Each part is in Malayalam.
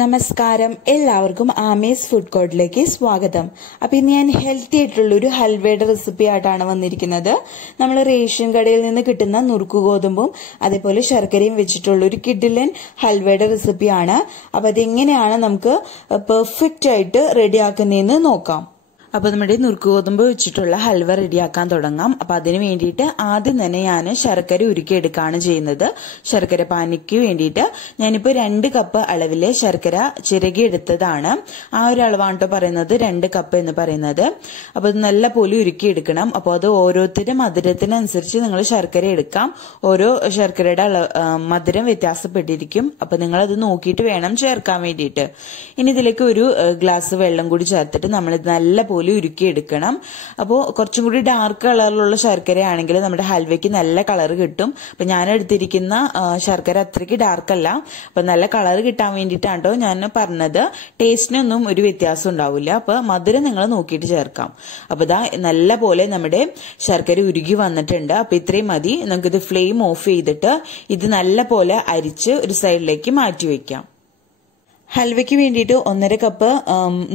നമസ്കാരം, എല്ലാവർക്കും ആമീസ് ഫുഡ് കോർട്ടിലേക്ക് സ്വാഗതം. അപ്പൊ ഇന്ന് ഞാൻ ഹെൽത്തി ആയിട്ടുള്ള ഒരു ഹൽവയുടെ റെസിപ്പി ആയിട്ടാണ് വന്നിരിക്കുന്നത്. നമ്മൾ റേഷൻ കടയിൽ നിന്ന് കിട്ടുന്ന നുറുക്കു ഗോതമ്പും അതേപോലെ ശർക്കരയും വെച്ചിട്ടുള്ള ഒരു കിഡിലൻ ഹൽവയുടെ റെസിപ്പിയാണ്. അപ്പൊ അതെങ്ങനെയാണ് നമുക്ക് പെർഫെക്റ്റ് ആയിട്ട് റെഡിയാക്കുന്നതെന്ന് നോക്കാം. അപ്പൊ നമ്മുടെ നുറുക്കു ഗോതമ്പ് വെച്ചിട്ടുള്ള ഹൽവ റെഡിയാക്കാൻ തുടങ്ങാം. അപ്പൊ അതിന് വേണ്ടിയിട്ട് ആദ്യം തന്നെ ഞാൻ ശർക്കര ഉരുക്കിയെടുക്കുകയാണ് ചെയ്യുന്നത്. ശർക്കര പാനിക്ക് വേണ്ടിയിട്ട് ഞാനിപ്പോ 2 കപ്പ് അളവിലെ ശർക്കര ചിരകിയെടുത്തതാണ്. ആ ഒരു അളവാണ് കേട്ടോ പറയുന്നത്, 2 കപ്പ് എന്ന് പറയുന്നത്. അപ്പൊ അത് നല്ല പോലെ ഉരുക്കിയെടുക്കണം. അപ്പോൾ അത് ഓരോരുത്തരുടെ മധുരത്തിനനുസരിച്ച് നിങ്ങൾ ശർക്കര എടുക്കാം. ഓരോ ശർക്കരയുടെ മധുരം വ്യത്യാസപ്പെട്ടിരിക്കും. അപ്പൊ നിങ്ങൾ അത് നോക്കിയിട്ട് വേണം ചേർക്കാൻ വേണ്ടിയിട്ട്. ഇനി ഇതിലേക്ക് ഒരു ഗ്ലാസ് വെള്ളം കൂടി ചേർത്തിട്ട് നമ്മൾ നല്ല ഉരുക്കിയെടുക്കണം. അപ്പോൾ കുറച്ചും കൂടി ഡാർക്ക് കളറിലുള്ള ശർക്കര ആണെങ്കിൽ നമ്മുടെ ഹൽവയ്ക്ക് നല്ല കളർ കിട്ടും. അപ്പൊ ഞാൻ എടുത്തിരിക്കുന്ന ശർക്കര അത്രയ്ക്ക് ഡാർക്ക് അല്ല. അപ്പൊ നല്ല കളർ കിട്ടാൻ വേണ്ടിയിട്ടാണോ ഞാൻ പറഞ്ഞത്. ടേസ്റ്റിനൊന്നും ഒരു വ്യത്യാസം ഉണ്ടാവില്ല. അപ്പൊ മധുരം നിങ്ങൾ നോക്കിയിട്ട് ചേർക്കാം. അപ്പൊ ഇതാ നല്ല പോലെ നമ്മുടെ ശർക്കര ഉരുകി വന്നിട്ടുണ്ട്. അപ്പൊ ഇത്രയും മതി. നമുക്കിത് ഫ്ലെയിം ഓഫ് ചെയ്തിട്ട് ഇത് നല്ല പോലെ അരിച്ച് ഒരു സൈഡിലേക്ക് മാറ്റി വെക്കാം. ഹൽവയ്ക്ക് വേണ്ടിയിട്ട് 1.5 കപ്പ്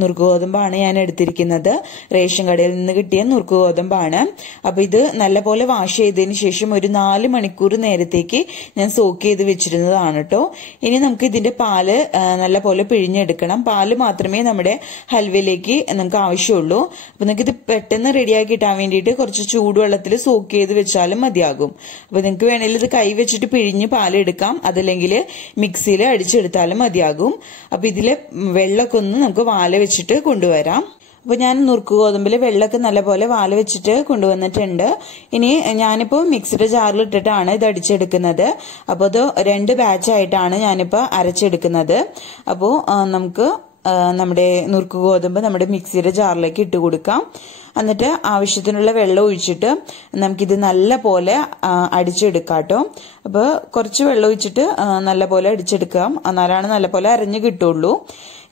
നുറുക്കു ഗോതമ്പാണ് ഞാൻ എടുത്തിരിക്കുന്നത്. റേഷൻ കടയിൽ നിന്ന് കിട്ടിയ നുറുക്കു ഗോതമ്പാണ്. അപ്പൊ ഇത് നല്ലപോലെ വാഷ് ചെയ്തതിന് ശേഷം ഒരു 4 മണിക്കൂർ നേരത്തേക്ക് ഞാൻ സോക്ക് ചെയ്ത് വെച്ചിരുന്നതാണ് കേട്ടോ. ഇനി നമുക്ക് ഇതിന്റെ പാല് നല്ലപോലെ പിഴിഞ്ഞെടുക്കണം. പാല് മാത്രമേ നമ്മുടെ ഹൽവയിലേക്ക് നമുക്ക് ആവശ്യമുള്ളൂ. അപ്പൊ നിങ്ങൾക്ക് ഇത് പെട്ടെന്ന് റെഡിയാക്കി കിട്ടാൻ വേണ്ടിയിട്ട് കുറച്ച് ചൂടുവെള്ളത്തിൽ സോക്ക് ചെയ്ത് വെച്ചാലും മതിയാകും. അപ്പൊ നിങ്ങൾക്ക് വേണമെങ്കിൽ ഇത് കൈ വെച്ചിട്ട് പിഴിഞ്ഞ് പാലെടുക്കാം, അതല്ലെങ്കിൽ മിക്സിയിൽ അടിച്ചെടുത്താലും മതിയാകും. അപ്പൊ ഇതിലെ വെള്ളമൊക്കെ ഒന്ന് നമുക്ക് വാല വെച്ചിട്ട് കൊണ്ടുവരാം. അപ്പൊ ഞാൻ നുറുക്കു ഗോതമ്പില് വെള്ളമൊക്കെ നല്ലപോലെ വാല വെച്ചിട്ട് കൊണ്ടുവന്നിട്ടുണ്ട്. ഇനി ഞാനിപ്പോ മിക്സിയുടെ ജാറിൽ ഇട്ടിട്ടാണ് ഇത് അടിച്ചെടുക്കുന്നത്. അപ്പൊ അത് 2 ബാച്ചായിട്ടാണ് ഞാനിപ്പോ അരച്ചെടുക്കുന്നത്. അപ്പോ നമുക്ക് നമ്മുടെ നുറുക്കു ഗോതമ്പ് നമ്മുടെ മിക്സിയുടെ ജാറിലേക്ക് ഇട്ട് കൊടുക്കാം. എന്നിട്ട് ആവശ്യത്തിനുള്ള വെള്ളം ഒഴിച്ചിട്ട് നമുക്കിത് നല്ല പോലെ അടിച്ചെടുക്കാം കേട്ടോ. അപ്പൊ കുറച്ച് വെള്ളം ഒഴിച്ചിട്ട് നല്ല പോലെ അടിച്ചെടുക്കാം, എന്നാലാണ് നല്ല പോലെ അരഞ്ഞു കിട്ടുള്ളൂ.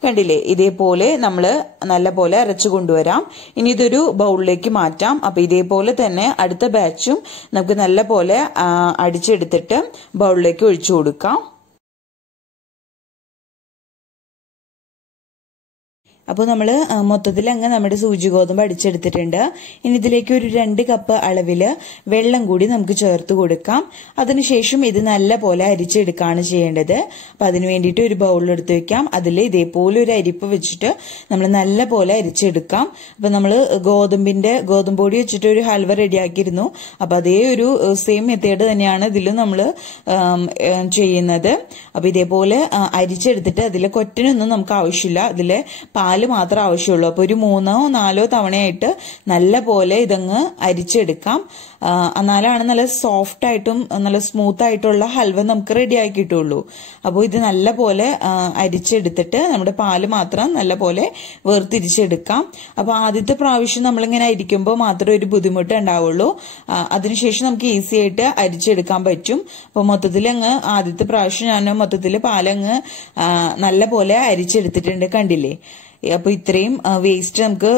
കണ്ടില്ലേ, ഇതേപോലെ നമ്മള് നല്ല പോലെ അരച്ചു കൊണ്ടുവരാം. ഇനി ഇതൊരു ബൗളിലേക്ക് മാറ്റാം. അപ്പൊ ഇതേപോലെ തന്നെ അടുത്ത ബാച്ചും നമുക്ക് നല്ല പോലെ അടിച്ചെടുത്തിട്ട് ബൗളിലേക്ക് ഒഴിച്ചു കൊടുക്കാം. അപ്പോൾ നമ്മൾ മൊത്തത്തിൽ അങ്ങ് നമ്മുടെ സൂചി ഗോതമ്പ് അടിച്ചെടുത്തിട്ടുണ്ട്. ഇനി ഇതിലേക്ക് ഒരു 2 കപ്പ് അളവില് വെള്ളം കൂടി നമുക്ക് ചേർത്ത് കൊടുക്കാം. അതിനുശേഷം ഇത് നല്ല പോലെ അരിച്ചെടുക്കുകയാണ് ചെയ്യേണ്ടത്. അപ്പൊ അതിന് വേണ്ടിയിട്ട് ഒരു ബൗളിലെടുത്ത് വെക്കാം. അതിൽ ഇതേപോലെ ഒരു അരിപ്പ് വെച്ചിട്ട് നമ്മൾ നല്ല പോലെ അരിച്ചെടുക്കാം. അപ്പൊ നമ്മൾ ഗോതമ്പ് പൊടി വെച്ചിട്ട് ഒരു ഹൽവ റെഡിയാക്കിയിരുന്നു. അപ്പൊ അതേ ഒരു സെയിം മെത്തേഡ് തന്നെയാണ് ഇതിലും നമ്മൾ ചെയ്യുന്നത്. അപ്പൊ ഇതേപോലെ അരിച്ചെടുത്തിട്ട് അതിലെ കൊറ്റനൊന്നും നമുക്ക് ആവശ്യമില്ല, അതിലെ പാല് മാത്രമേ ആവശ്യമുള്ളൂ. അപ്പൊ ഒരു 3-4 തവണയായിട്ട് നല്ല പോലെ ഇതങ്ങ് അരിച്ചെടുക്കാം. എന്നാലാണ് നല്ല സോഫ്റ്റ് ആയിട്ടും നല്ല സ്മൂത്ത് ആയിട്ടുള്ള ഹൽവ നമുക്ക് റെഡി ആക്കി കിട്ടുള്ളൂ. അപ്പോൾ ഇത് നല്ല പോലെ അരിച്ചെടുത്തിട്ട് നമ്മുടെ പാല് മാത്രം നല്ല പോലെ വേർതിരിച്ചെടുക്കാം. അപ്പൊ ആദ്യത്തെ പ്രാവശ്യം നമ്മളിങ്ങനെ അരിക്കുമ്പോൾ മാത്രമേ ഒരു ബുദ്ധിമുട്ട് ഉണ്ടാവുള്ളൂ. അതിനുശേഷം നമുക്ക് ഈസി ആയിട്ട് അരിച്ചെടുക്കാൻ പറ്റും. അപ്പൊ മൊത്തത്തിൽ അങ്ങ് ആദ്യത്തെ പ്രാവശ്യം ഞാൻ മൊത്തത്തിൽ പാലങ്ങ് നല്ല പോലെ അരിച്ചെടുത്തിട്ടുണ്ട്. കണ്ടില്ലേ, അപ്പൊ ഇത്രയും വേസ്റ്റ് നമുക്ക്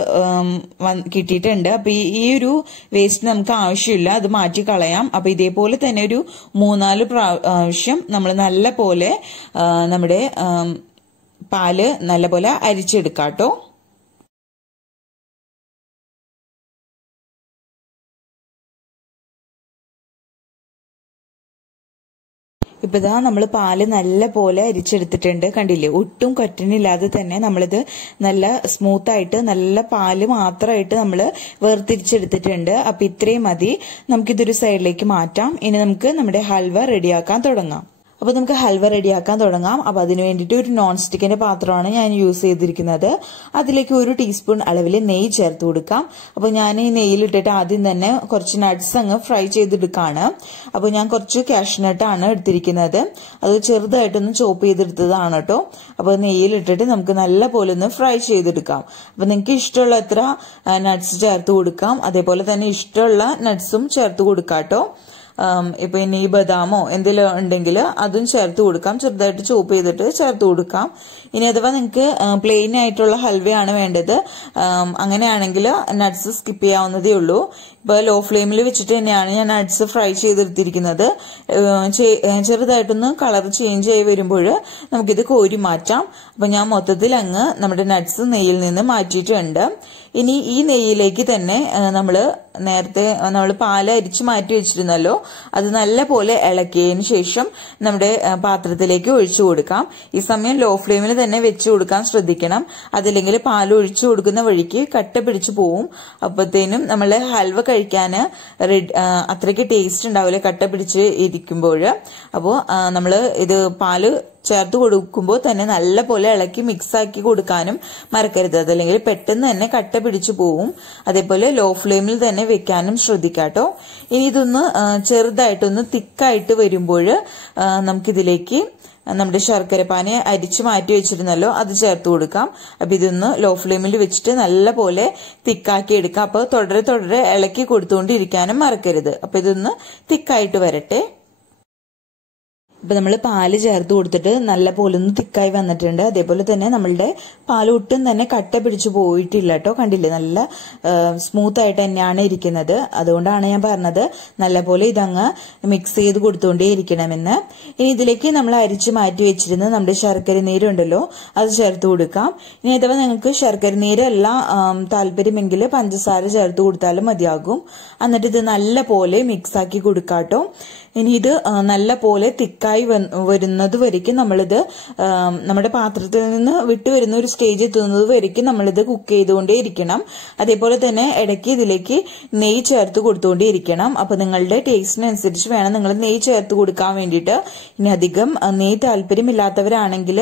കിട്ടിയിട്ടുണ്ട്. അപ്പൊ ഈ ഒരു വേസ്റ്റ് നമുക്ക് ആവശ്യമില്ല, അത് മാറ്റി കളയാം. അപ്പൊ ഇതേപോലെ തന്നെ ഒരു 3-4 പ്രാവശ്യം നമ്മൾ നല്ല പോലെ നമ്മുടെ പാല് നല്ല പോലെ അരിച്ചെടുക്കാം കേട്ടോ. ഇപ്പൊ ഇതാ നമ്മൾ പാല് നല്ല പോലെ അരിച്ചെടുത്തിട്ടുണ്ട്. കണ്ടില്ലേ, ഒട്ടും കൊറ്റനില്ലാതെ തന്നെ നമ്മളിത് നല്ല സ്മൂത്ത് ആയിട്ട് നല്ല പാല് മാത്രമായിട്ട് നമ്മൾ വേർതിരിച്ചെടുത്തിട്ടുണ്ട്. അപ്പൊ ഇത്രയും മതി. നമുക്കിതൊരു സൈഡിലേക്ക് മാറ്റാം. ഇനി നമുക്ക് നമ്മുടെ ഹൽവ റെഡിയാക്കാൻ തുടങ്ങാം. അപ്പൊ നമുക്ക് ഹൽവ റെഡിയാക്കാൻ തുടങ്ങാം. അപ്പൊ അതിന് വേണ്ടിയിട്ട് ഒരു നോൺ സ്റ്റിക്കിന്റെ പാത്രമാണ് ഞാൻ യൂസ് ചെയ്തിരിക്കുന്നത്. അതിലേക്ക് 1 ടീസ്പൂൺ അളവിൽ നെയ്യ് ചേർത്ത് കൊടുക്കാം. അപ്പൊ ഞാൻ ഈ നെയ്യിലിട്ടിട്ട് ആദ്യം തന്നെ കുറച്ച് നട്ട്സ് അങ്ങ് ഫ്രൈ ചെയ്തെടുക്കാണ്. അപ്പൊ ഞാൻ കുറച്ച് കാഷ്നട്ടാണ് എടുത്തിരിക്കുന്നത്. അത് ചെറുതായിട്ടൊന്ന് ചോപ്പ് ചെയ്തെടുത്തതാണ് കേട്ടോ. അപ്പൊ നെയ്യിലിട്ടിട്ട് നമുക്ക് നല്ല പോലെ ഒന്ന് ഫ്രൈ ചെയ്തെടുക്കാം. അപ്പൊ നിങ്ങൾക്ക് ഇഷ്ടമുള്ള എത്ര നട്ട്സ് ചേർത്ത് കൊടുക്കാം, അതേപോലെ തന്നെ ഇഷ്ടമുള്ള നട്ട്സും ചേർത്ത് കൊടുക്കാം കേട്ടോ. ഇപ്പൊ ഇനി ബദാമോ എന്തെങ്കിലും ഉണ്ടെങ്കിൽ അതും ചേർത്ത് കൊടുക്കാം, ചെറുതായിട്ട് ചോപ്പ് ചെയ്തിട്ട് ചേർത്ത് കൊടുക്കാം. ഇനി അഥവാ നിങ്ങൾക്ക് പ്ലെയിൻ ആയിട്ടുള്ള ഹൽവയാണ് വേണ്ടത്, അങ്ങനെയാണെങ്കിൽ നട്ട്സ് സ്കിപ്പ് ചെയ്യാവുന്നതേ ഉള്ളൂ. ഇപ്പോൾ ലോ ഫ്ലെയിമിൽ വെച്ചിട്ട് തന്നെയാണ് ഞാൻ നട്ട്സ് ഫ്രൈ ചെയ്തെടുത്തിരിക്കുന്നത്. ചെറുതായിട്ടൊന്ന് കളർ ചേഞ്ച് ആയി വരുമ്പോൾ നമുക്കിത് കോരി മാറ്റാം. അപ്പൊ ഞാൻ മൊത്തത്തിൽ അങ്ങ് നമ്മുടെ നട്ട്സ് നെയ്യിൽ നിന്ന് മാറ്റിയിട്ടുണ്ട്. ഇനി ഈ നെയ്യിലേക്ക് തന്നെ നേരത്തെ നമ്മൾ പാല് അരിച്ച് മാറ്റി വെച്ചിരുന്നല്ലോ, അത് നല്ല പോലെ ഇളക്കിയതിന് ശേഷം നമ്മുടെ പാത്രത്തിലേക്ക് ഒഴിച്ചു കൊടുക്കാം. ഈ സമയം ലോ ഫ്ലെയിമിൽ തന്നെ വെച്ച് കൊടുക്കാൻ ശ്രദ്ധിക്കണം. അതില്ലെങ്കിൽ പാൽ ഒഴിച്ചു കൊടുക്കുന്ന വഴിക്ക് കട്ട പിടിച്ചു പോവും. അപ്പത്തേനും നമ്മള് ഹൽവ കഴിക്കാൻ അത്രയ്ക്ക് ടേസ്റ്റ് ഉണ്ടാവില്ല കട്ട പിടിച്ച് ഇരിക്കുമ്പോൾ. അപ്പോൾ നമ്മള് ഇത് പാല് ചേർത്ത് കൊടുക്കുമ്പോൾ തന്നെ നല്ല പോലെ ഇളക്കി മിക്സ് ആക്കി കൊടുക്കാനും മറക്കരുത്. അതല്ലെങ്കിൽ പെട്ടെന്ന് തന്നെ കട്ട പിടിച്ചു പോവും. അതേപോലെ ലോ ഫ്ലെയിമിൽ തന്നെ വെക്കാനും ശ്രദ്ധിക്കാട്ടോ. ഇനി ഇതൊന്ന് ചെറുതായിട്ടൊന്ന് തിക്കായിട്ട് വരുമ്പോൾ നമുക്കിതിലേക്ക് നമ്മുടെ ശർക്കരപ്പാനി അരിച്ചു മാറ്റി വെച്ചിരുന്നല്ലോ, അത് ചേർത്ത് കൊടുക്കാം. അപ്പൊ ഇതൊന്ന് ലോ ഫ്ലെയിമിൽ വെച്ചിട്ട് നല്ല പോലെ തിക്കാക്കി എടുക്കാം. അപ്പൊ തുടരെ ഇളക്കി കൊടുത്തുകൊണ്ടിരിക്കാനും മറക്കരുത്. അപ്പൊ ഇതൊന്ന് തിക്കായിട്ട് വരട്ടെ. ഇപ്പൊ നമ്മൾ പാല് ചേർത്ത് കൊടുത്തിട്ട് നല്ല പോലെ ഒന്ന് തിക്കായി വന്നിട്ടുണ്ട്. അതേപോലെ തന്നെ നമ്മളുടെ പാൽ ഒട്ടും തന്നെ കട്ട പിടിച്ചു പോയിട്ടില്ല കേട്ടോ. കണ്ടില്ലേ, നല്ല സ്മൂത്ത് ആയിട്ട് തന്നെയാണ് ഇരിക്കുന്നത്. അതുകൊണ്ടാണ് ഞാൻ പറഞ്ഞത് നല്ല പോലെ ഇതങ്ങ് മിക്സ് ചെയ്ത് കൊടുത്തുകൊണ്ടേ ഇരിക്കണമെന്ന്. ഇനി ഇതിലേക്ക് നമ്മൾ അരിച്ചു മാറ്റി വെച്ചിരുന്ന നമ്മുടെ ശർക്കര നീരുണ്ടല്ലോ, അത് ചേർത്ത് കൊടുക്കാം. ഇനി അഥവാ നിങ്ങൾക്ക് ശർക്കര നീരല്ല താല്പര്യമെങ്കിൽ പഞ്ചസാര ചേർത്ത് കൊടുത്താലും മതിയാകും. എന്നിട്ട് ഇത് നല്ല പോലെ മിക്സ് ആക്കി കൊടുക്കാട്ടോ. ഇനി ഇത് നല്ല പോലെ തിക്കായി വരുന്നത് വരയ്ക്കും നമ്മളിത് നമ്മുടെ പാത്രത്തിൽ നിന്ന് വിട്ടുവരുന്ന ഒരു സ്റ്റേജ് എത്തുന്നത് വരയ്ക്കും നമ്മളിത് കുക്ക് ചെയ്തുകൊണ്ടേ ഇരിക്കണം. അതേപോലെ തന്നെ ഇടയ്ക്ക് ഇതിലേക്ക് നെയ്യ് ചേർത്ത് കൊടുത്തുകൊണ്ടേ ഇരിക്കണം. അപ്പൊ നിങ്ങളുടെ ടേസ്റ്റിനനുസരിച്ച് വേണം നിങ്ങൾ നെയ്യ് ചേർത്ത് കൊടുക്കാൻ വേണ്ടിയിട്ട്. ഇനി അധികം നെയ്യ് താല്പര്യമില്ലാത്തവരാണെങ്കിൽ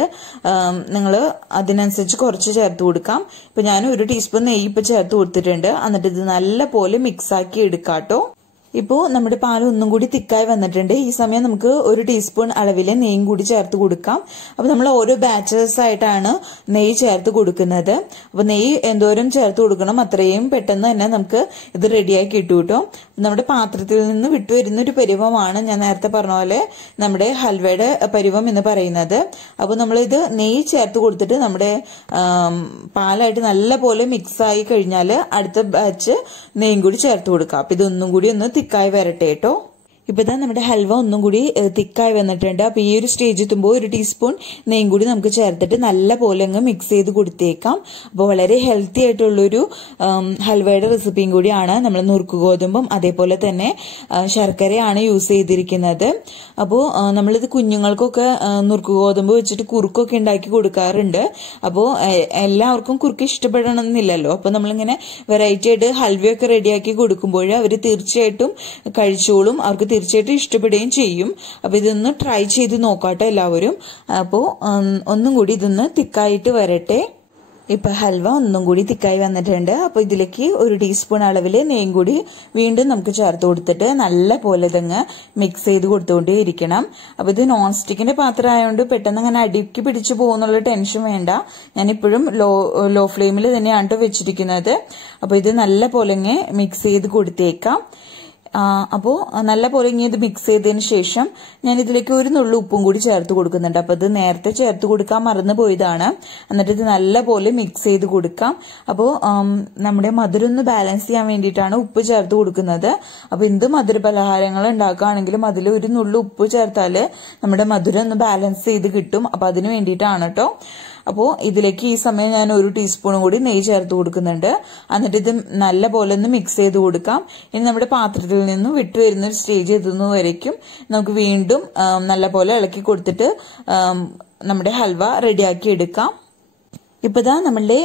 നിങ്ങൾ അതിനനുസരിച്ച് കുറച്ച് ചേർത്ത് കൊടുക്കാം. ഇപ്പൊ ഞാൻ 1 ടീസ്പൂൺ നെയ്യ് ഇപ്പൊ ചേർത്ത് കൊടുത്തിട്ടുണ്ട്. എന്നിട്ട് ഇത് നല്ല പോലെ മിക്സ് ആക്കി എടുക്കാട്ടോ. ഇപ്പോൾ നമ്മുടെ പാൽ ഒന്നും കൂടി തിക്കായി വന്നിട്ടുണ്ട്. ഈ സമയം നമുക്ക് 1 ടീസ്പൂൺ അളവിൽ നെയ്യും കൂടി ചേർത്ത് കൊടുക്കാം. അപ്പൊ നമ്മൾ ഓരോ ബാച്ചസ് ആയിട്ടാണ് നെയ്യ് ചേർത്ത് കൊടുക്കുന്നത്. അപ്പൊ നെയ്യ് എന്തോരം ചേർത്ത് കൊടുക്കണം അത്രയും പെട്ടെന്ന് തന്നെ നമുക്ക് ഇത് റെഡിയാക്കി കിട്ടും കേട്ടോ. നമ്മുടെ പാത്രത്തിൽ നിന്ന് വിട്ടുവരുന്ന ഒരു പരുവമാണ് ഞാൻ നേരത്തെ പറഞ്ഞ പോലെ നമ്മുടെ ഹൽവയുടെ പരുവം എന്ന് പറയുന്നത്. അപ്പൊ നമ്മളിത് നെയ്യ് ചേർത്ത് കൊടുത്തിട്ട് നമ്മുടെ പാലായിട്ട് നല്ല പോലെ മിക്സ് ആയി കഴിഞ്ഞാൽ അടുത്ത ബാച്ച് നെയ്യും കൂടി ചേർത്ത് കൊടുക്കാം. അപ്പൊ ഇതൊന്നും കൂടി ഒന്ന് തിക്കായി വരട്ടെ കേട്ടോ. ഇപ്പൊ ഇതാ നമ്മുടെ ഹൽവ ഒന്നും കൂടി തിക്കായി വന്നിട്ടുണ്ട്. അപ്പൊ ഈ ഒരു സ്റ്റേജ് എത്തുമ്പോൾ 1 ടീസ്പൂൺ നെയ്യും കൂടി നമുക്ക് ചേർത്തിട്ട് നല്ല പോലെ അങ്ങ് മിക്സ് ചെയ്ത് കൊടുത്തേക്കാം. അപ്പോൾ വളരെ ഹെൽത്തി ആയിട്ടുള്ളൊരു ഹൽവയുടെ റെസിപ്പിയും കൂടിയാണ്. നമ്മൾ നുറുക്ക് ഗോതമ്പും അതേപോലെ തന്നെ ശർക്കരയാണ് യൂസ് ചെയ്തിരിക്കുന്നത്. അപ്പോൾ നമ്മളിത് കുഞ്ഞുങ്ങൾക്കൊക്കെ നുറുക്ക് ഗോതമ്പ് വെച്ചിട്ട് കുറുക്കൊക്കെ ഉണ്ടാക്കി കൊടുക്കാറുണ്ട്. അപ്പോൾ എല്ലാവർക്കും കുറുക്ക് ഇഷ്ടപ്പെടണമെന്നില്ലല്ലോ. അപ്പൊ നമ്മളിങ്ങനെ വെറൈറ്റി ആയിട്ട് ഹൽവയൊക്കെ റെഡിയാക്കി കൊടുക്കുമ്പോൾ അവർ തീർച്ചയായിട്ടും കഴിച്ചോളും, അവർക്ക് തീർച്ചയായിട്ടും ഇഷ്ടപ്പെടുകയും ചെയ്യും. അപ്പൊ ഇതൊന്ന് ട്രൈ ചെയ്ത് നോക്കാട്ടോ എല്ലാവരും. അപ്പോൾ ഒന്നും കൂടി ഇതൊന്ന് തിക്കായിട്ട് വരട്ടെ. ഇപ്പൊ ഹൽവ ഒന്നും കൂടി തിക്കായി വന്നിട്ടുണ്ട്. അപ്പൊ ഇതിലേക്ക് 1 ടീസ്പൂൺ അളവിൽ നെയ്യും കൂടി വീണ്ടും നമുക്ക് ചേർത്ത് കൊടുത്തിട്ട് നല്ല പോലെ ഇതങ്ങ് മിക്സ് ചെയ്ത് കൊടുത്തുകൊണ്ടേ ഇരിക്കണം. അപ്പൊ ഇത് നോൺ സ്റ്റിക്കിന്റെ പാത്രം ആയതുകൊണ്ട് പെട്ടെന്ന് അങ്ങനെ അടിക്ക് പിടിച്ചു പോകുന്നുള്ള ടെൻഷൻ വേണ്ട. ഞാൻ ഇപ്പോഴും ലോ ഫ്ലെയിമിൽ തന്നെയാണ് വെച്ചിരിക്കുന്നത്. അപ്പൊ ഇത് നല്ല പോലെ മിക്സ് ചെയ്ത് കൊടുത്തേക്കാം. അപ്പോൾ നല്ല പോലെ ഇനി ഇത് മിക്സ് ചെയ്തതിന് ശേഷം ഞാൻ ഇതിലേക്ക് 1 നുള്ളു ഉപ്പും കൂടി ചേർത്ത് കൊടുക്കുന്നുണ്ട്. അപ്പൊ ഇത് നേരത്തെ ചേർത്ത് കൊടുക്കാൻ മറന്നു പോയതാണ്. എന്നിട്ട് ഇത് നല്ല പോലെ മിക്സ് ചെയ്ത് കൊടുക്കാം. അപ്പോൾ നമ്മുടെ മധുരം ഒന്ന് ബാലൻസ് ചെയ്യാൻ വേണ്ടിയിട്ടാണ് ഉപ്പ് ചേർത്ത് കൊടുക്കുന്നത്. അപ്പൊ എന്ത് മധുര പലഹാരങ്ങൾ ഉണ്ടാക്കുകയാണെങ്കിലും അതിൽ 1 നുള്ളു ഉപ്പ് ചേർത്താൽ നമ്മുടെ മധുരം ഒന്ന് ബാലൻസ് ചെയ്ത് കിട്ടും. അപ്പൊ അതിന് വേണ്ടിയിട്ടാണ് കേട്ടോ. അപ്പോൾ ഇതിലേക്ക് ഈ സമയം ഞാൻ 1 ടീസ്പൂൺ കൂടി നെയ്യ് ചേർത്ത് കൊടുക്കുന്നുണ്ട്. എന്നിട്ട് ഇത് നല്ല പോലെ ഒന്ന് മിക്സ് ചെയ്ത് കൊടുക്കാം. ഇനി നമ്മുടെ പാത്രത്തിൽ നിന്നും വിട്ടുവരുന്ന ഒരു സ്റ്റേജ് എത്തുന്ന വരയ്ക്കും നമുക്ക് വീണ്ടും നല്ല പോലെ ഇളക്കി കൊടുത്തിട്ട് നമ്മുടെ ഹൽവ റെഡിയാക്കി എടുക്കാം. ഇപ്പതാ നമ്മളുടെ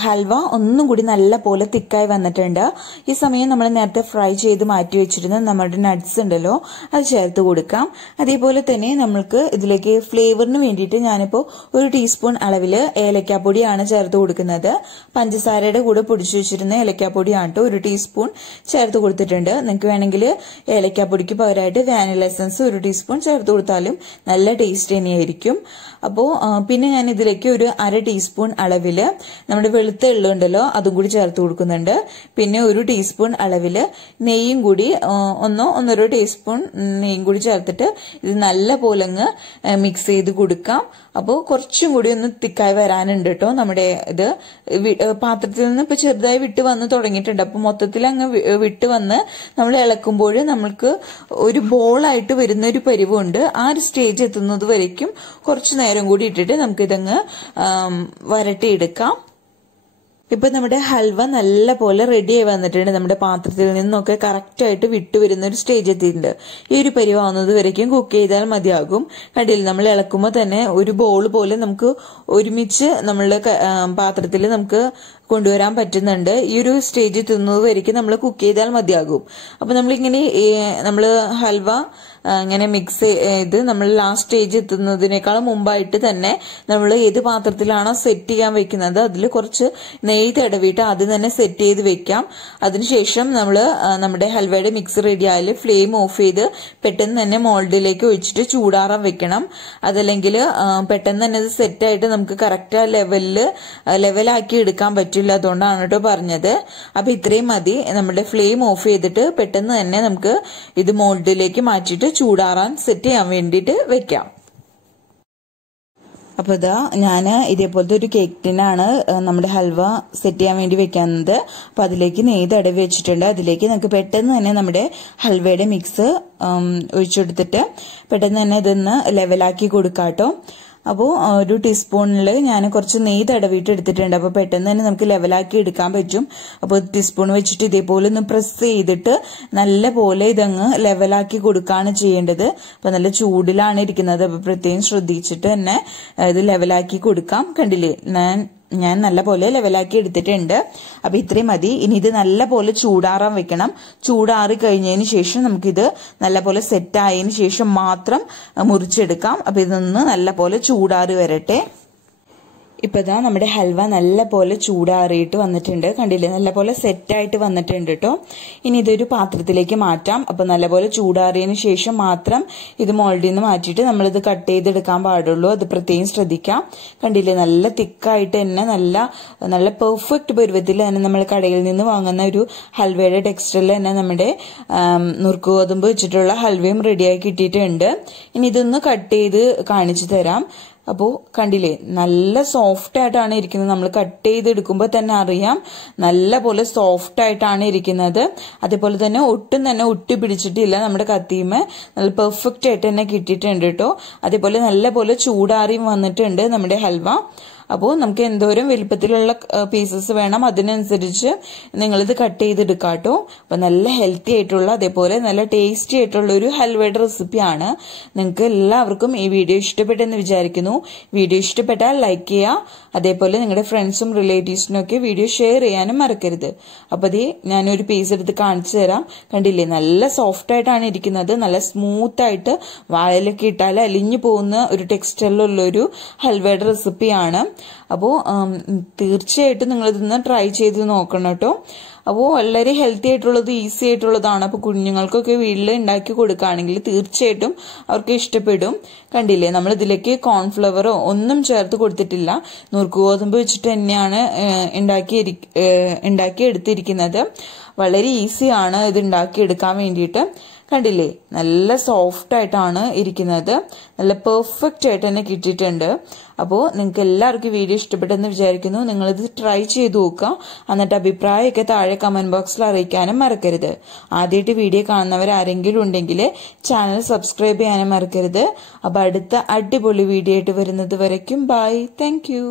ഹൽവ ഒന്നും കൂടി നല്ല പോലെ തിക്കായി വന്നിട്ടുണ്ട്. ഈ സമയം നമ്മൾ നേരത്തെ ഫ്രൈ ചെയ്ത് മാറ്റി വെച്ചിരുന്ന നമ്മുടെ നട്ട്സ് ഉണ്ടല്ലോ, അത് ചേർത്ത് കൊടുക്കാം. അതേപോലെ തന്നെ നമ്മൾക്ക് ഇതിലേക്ക് ഫ്ലേവറിന് വേണ്ടിയിട്ട് ഞാനിപ്പോൾ 1 ടീസ്പൂൺ അളവിൽ ഏലക്കാപ്പൊടിയാണ് ചേർത്ത് കൊടുക്കുന്നത്. പഞ്ചസാരയുടെ കൂടെ പൊടിച്ചു വെച്ചിരുന്ന ഏലക്കാപ്പൊടിയാണ് കേട്ടോ 1 ടീസ്പൂൺ ചേർത്ത് കൊടുത്തിട്ടുണ്ട്. നിങ്ങൾക്ക് വേണമെങ്കിൽ ഏലക്കാപ്പൊടിക്ക് പകരമായിട്ട് വാനില എസൻസ് 1 ടീസ്പൂൺ ചേർത്ത് കൊടുത്താലും നല്ല ടേസ്റ്റ് തന്നെയായിരിക്കും. അപ്പോൾ പിന്നെ ഞാൻ ഇതിലേക്ക് 1/2 ടീസ്പൂൺ ടീസ്പൂൺ അളവില് നമ്മുടെ വെളുത്ത എള്ള് ഉണ്ടല്ലോ അതും കൂടി ചേർത്ത് കൊടുക്കുന്നുണ്ട്. പിന്നെ 1 ടീസ്പൂൺ അളവില് നെയ്യും കൂടി 1-1.5 ടീസ്പൂൺ നെയ്യും കൂടി ചേർത്തിട്ട് ഇത് നല്ല പോലെ അങ്ങ് മിക്സ് ചെയ്ത് കൊടുക്കാം. അപ്പോൾ കുറച്ചും കൂടി ഒന്ന് തിക്കായി വരാനുണ്ട് കേട്ടോ. നമ്മുടെ ഇത് പാത്രത്തിൽ നിന്ന് ഇപ്പൊ ചെറുതായി വിട്ട് വന്ന് തുടങ്ങിയിട്ടുണ്ട്. അപ്പൊ മൊത്തത്തിൽ അങ്ങ് വിട്ട് വന്ന് നമ്മൾ ഇളക്കുമ്പോൾ നമ്മൾക്ക് ഒരു ബോളായിട്ട് വരുന്ന ഒരു പരിവുണ്ട്. ആ ഒരു സ്റ്റേജ് എത്തുന്നത് വരയ്ക്കും കുറച്ചു നേരം കൂടി ഇട്ടിട്ട് നമുക്കിതങ്ങ് വരട്ടിയെടുക്കാം. ഇപ്പൊ നമ്മുടെ ഹൽവ നല്ല പോലെ റെഡി ആയി വന്നിട്ടുണ്ട്. നമ്മുടെ പാത്രത്തിൽ നിന്നൊക്കെ കറക്റ്റ് ആയിട്ട് വിട്ടുവരുന്ന ഒരു സ്റ്റേജ് എത്തിയിട്ടുണ്ട്. ഈ ഒരു പരിവാവുന്നത് വരയ്ക്കും കുക്ക് ചെയ്താൽ മതിയാകും. കണ്ടില്ല, നമ്മൾ ഇളക്കുമ്പോൾ തന്നെ ഒരു ബോൾ പോലെ നമുക്ക് ഒരുമിച്ച് നമ്മളുടെ പാത്രത്തിൽ നമുക്ക് കൊണ്ടുവരാൻ പറ്റുന്നുണ്ട്. ഈ ഒരു സ്റ്റേജ് എത്തുന്നത് വരയ്ക്കും നമ്മൾ കുക്ക് ചെയ്താൽ മതിയാകും. അപ്പൊ നമ്മളിങ്ങനെ നമ്മള് ഹൽവ ഇങ്ങനെ മിക്സ് ചെയ്ത് നമ്മൾ ലാസ്റ്റ് സ്റ്റേജ് എത്തുന്നതിനേക്കാൾ മുമ്പായിട്ട് തന്നെ നമ്മൾ ഏത് പാത്രത്തിലാണോ സെറ്റ് ചെയ്യാൻ വെക്കുന്നത് അതിൽ കുറച്ച് നെയ്യ് തടവിയിട്ട് ആദ്യം തന്നെ സെറ്റ് ചെയ്ത് വെക്കാം. അതിനുശേഷം നമ്മുടെ ഹൽവയുടെ മിക്സ് റെഡി ആയാൽ ഫ്ലെയിം ഓഫ് ചെയ്ത് പെട്ടെന്ന് തന്നെ മോൾഡിലേക്ക് ഒഴിച്ചിട്ട് ചൂടാറാൻ വെക്കണം. അതല്ലെങ്കിൽ പെട്ടെന്ന് തന്നെ ഇത് സെറ്റായിട്ട് നമുക്ക് കറക്റ്റ് ആ ലെവലാക്കി എടുക്കാൻ പറ്റില്ല. അതുകൊണ്ടാണ് കേട്ടോ പറഞ്ഞത്. അപ്പൊ ഇത്രയും മതി. നമ്മുടെ ഫ്ലെയിം ഓഫ് ചെയ്തിട്ട് പെട്ടെന്ന് തന്നെ നമുക്ക് ഇത് മോൾഡിലേക്ക് മാറ്റിയിട്ട് ചൂടാറാൻ സെറ്റ് ചെയ്യാൻ വേണ്ടിയിട്ട് വെക്കാം. അപ്പൊ ഇതാ ഞാൻ ഇതേപോലത്തെ ഒരു കേക്ക് ടിന്നാണ് നമ്മുടെ ഹൽവ സെറ്റ് ചെയ്യാൻ വേണ്ടി വെക്കുന്നത്. അപ്പൊ അതിലേക്ക് നെയ്യ് തടവി വെച്ചിട്ടുണ്ട്. അതിലേക്ക് നമുക്ക് പെട്ടെന്ന് തന്നെ നമ്മുടെ ഹൽവയുടെ മിക്സ് ഒഴിച്ചെടുത്തിട്ട് പെട്ടെന്ന് തന്നെ ഇതൊന്ന് ലെവലാക്കി കൊടുക്കാട്ടോ. അപ്പോൾ 1 ടീസ്പൂണിൽ ഞാൻ കുറച്ച് നെയ്യ് തടവിയിട്ട് എടുത്തിട്ടുണ്ട്. അപ്പോൾ പെട്ടെന്ന് തന്നെ നമുക്ക് ലെവലാക്കി എടുക്കാൻ പറ്റും. അപ്പോൾ ടീസ്പൂൺ വെച്ചിട്ട് ഇതേപോലെ ഒന്ന് പ്രസ് ചെയ്തിട്ട് നല്ല പോലെ ഇതങ്ങ് ലെവലാക്കി കൊടുക്കുകയാണ് ചെയ്യേണ്ടത്. അപ്പോൾ നല്ല ചൂടിലാണ് ഇരിക്കുന്നത്. അപ്പോൾ പ്രത്യേകം ശ്രദ്ധിച്ചിട്ട് തന്നെ ഇത് ലെവലാക്കി കൊടുക്കാം. കണ്ടില്ലേ, ഞാൻ നല്ല പോലെ ലെവലാക്കി എടുത്തിട്ടുണ്ട്. അപ്പൊ ഇത്രയും മതി. ഇനി ഇത് നല്ല പോലെ ചൂടാറാൻ വെക്കണം. ചൂടാറി കഴിഞ്ഞതിന് ശേഷം നമുക്കിത് നല്ല പോലെ സെറ്റ് ആയതിനു ശേഷം മാത്രം മുറിച്ചെടുക്കാം. അപ്പൊ ഇതൊന്ന് നല്ല പോലെ ചൂടാറി വരട്ടെ. ഇപ്പൊ ഇതാ നമ്മുടെ ഹൽവ നല്ല പോലെ ചൂടാറിയിട്ട് വന്നിട്ടുണ്ട്. കണ്ടില്ലേ, നല്ല പോലെ സെറ്റായിട്ട് വന്നിട്ടുണ്ട് കേട്ടോ. ഇനി ഇതൊരു പാത്രത്തിലേക്ക് മാറ്റാം. അപ്പൊ നല്ലപോലെ ചൂടാറിയതിന് ശേഷം മാത്രം ഇത് മോൾഡിൽ നിന്ന് മാറ്റിയിട്ട് നമ്മളിത് കട്ട് ചെയ്തെടുക്കാൻ പാടുള്ളൂ. അത് പ്രത്യേകം ശ്രദ്ധിക്കാം. കണ്ടില്ലേ, നല്ല തിക്കായിട്ട് തന്നെ നല്ല പെർഫെക്റ്റ് പരുവത്തിൽ തന്നെ നമ്മൾ കടയിൽ നിന്ന് വാങ്ങുന്ന ഒരു ഹൽവയുടെ ടെക്സ്റ്ററിൽ തന്നെ നമ്മുടെ നുറുക്ക് ഗോതമ്പ് വെച്ചിട്ടുള്ള ഹൽവയും റെഡിയായി കിട്ടിയിട്ടുണ്ട്. ഇനി ഇതൊന്ന് കട്ട് ചെയ്ത് കാണിച്ചു തരാം. അപ്പോൾ കണ്ടില്ലേ, നല്ല സോഫ്റ്റ് ആയിട്ടാണ് ഇരിക്കുന്നത്. നമ്മൾ കട്ട് ചെയ്തെടുക്കുമ്പോൾ തന്നെ അറിയാം നല്ല പോലെ സോഫ്റ്റ് ആയിട്ടാണ് ഇരിക്കുന്നത്. അതേപോലെ തന്നെ ഒട്ടും തന്നെ ഒട്ടി പിടിച്ചിട്ടില്ല. നമ്മുടെ കത്തിയുമേ നല്ല പെർഫെക്റ്റ് ആയിട്ട് തന്നെ കിട്ടിയിട്ടുണ്ട് കേട്ടോ. അതേപോലെ നല്ല പോലെ ചൂടാറിയും വന്നിട്ടുണ്ട് നമ്മുടെ ഹൽവ. അപ്പോൾ നമുക്ക് എന്തോരം വലുപ്പത്തിലുള്ള പീസസ് വേണം അതിനനുസരിച്ച് നിങ്ങളിത് കട്ട് ചെയ്തെടുക്കാം കേട്ടോ. അപ്പൊ നല്ല ഹെൽത്തി ആയിട്ടുള്ള അതേപോലെ നല്ല ടേസ്റ്റി ആയിട്ടുള്ള ഒരു ഹൽവയുടെ റെസിപ്പിയാണ്. നിങ്ങൾക്ക് എല്ലാവർക്കും ഈ വീഡിയോ ഇഷ്ടപ്പെട്ടെന്ന് വിചാരിക്കുന്നു. വീഡിയോ ഇഷ്ടപ്പെട്ടാൽ ലൈക്ക് ചെയ്യുക. അതേപോലെ നിങ്ങളുടെ ഫ്രണ്ട്സും റിലേറ്റീവ്സിനും ഒക്കെ വീഡിയോ ഷെയർ ചെയ്യാനും മറക്കരുത്. അപ്പൊ അതേ ഞാനൊരു പീസ് എടുത്ത് കാണിച്ചു തരാം. കണ്ടില്ലേ, നല്ല സോഫ്റ്റ് ആയിട്ടാണ് ഇരിക്കുന്നത്. നല്ല സ്മൂത്ത് ആയിട്ട് വാഴയിലൊക്കെ ഇട്ടാൽ അലിഞ്ഞു പോകുന്ന ഒരു ടെക്സ്ചറിലുള്ള ഒരു ഹൽവയുടെ റെസിപ്പിയാണ്. അപ്പോൾ തീർച്ചയായിട്ടും നിങ്ങളിതൊന്ന് ട്രൈ ചെയ്ത് നോക്കണം കേട്ടോ. അപ്പോൾ വളരെ ഹെൽത്തി ആയിട്ടുള്ളത് ഈസി ആയിട്ടുള്ളതാണ്. അപ്പോൾ കുഞ്ഞുങ്ങൾക്കൊക്കെ വീട്ടിൽ ഉണ്ടാക്കി കൊടുക്കുകയാണെങ്കിൽ തീർച്ചയായിട്ടും അവർക്ക് ഇഷ്ടപ്പെടും. കണ്ടില്ലേ, നമ്മൾ ഇതിലേക്ക് കോൺഫ്ലവറോ ഒന്നും ചേർത്ത് കൊടുത്തിട്ടില്ല. നുറുക്ക് ഗോതമ്പ് വെച്ചിട്ട് തന്നെയാണ് ഉണ്ടാക്കി എടുത്തിരിക്കുന്നത്. വളരെ ഈസിയാണ് ഇത് ഉണ്ടാക്കിയെടുക്കാൻ വേണ്ടിയിട്ട്. കണ്ടില്ലേ, നല്ല സോഫ്റ്റ് ആയിട്ടാണ് ഇരിക്കുന്നത്. നല്ല പെർഫെക്റ്റ് ആയിട്ട് തന്നെ കിട്ടിയിട്ടുണ്ട്. അപ്പോൾ നിങ്ങൾക്ക് എല്ലാവർക്കും വീഡിയോ ഇഷ്ടപ്പെട്ടെന്ന് വിചാരിക്കുന്നു. നിങ്ങളിത് ട്രൈ ചെയ്ത് നോക്കുക. എന്നിട്ട് അഭിപ്രായമൊക്കെ താഴെ കമന്റ് ബോക്സിൽ അറിയിക്കാനും മറക്കരുത്. ആദ്യമായിട്ട് വീഡിയോ കാണുന്നവർ ആരെങ്കിലും ഉണ്ടെങ്കിൽ ചാനൽ സബ്സ്ക്രൈബ് ചെയ്യാനും മറക്കരുത്. അപ്പോൾ അടുത്ത അടിപൊളി വീഡിയോ ആയിട്ട് വരുന്നത് വരയ്ക്കും ബൈ. Thank you.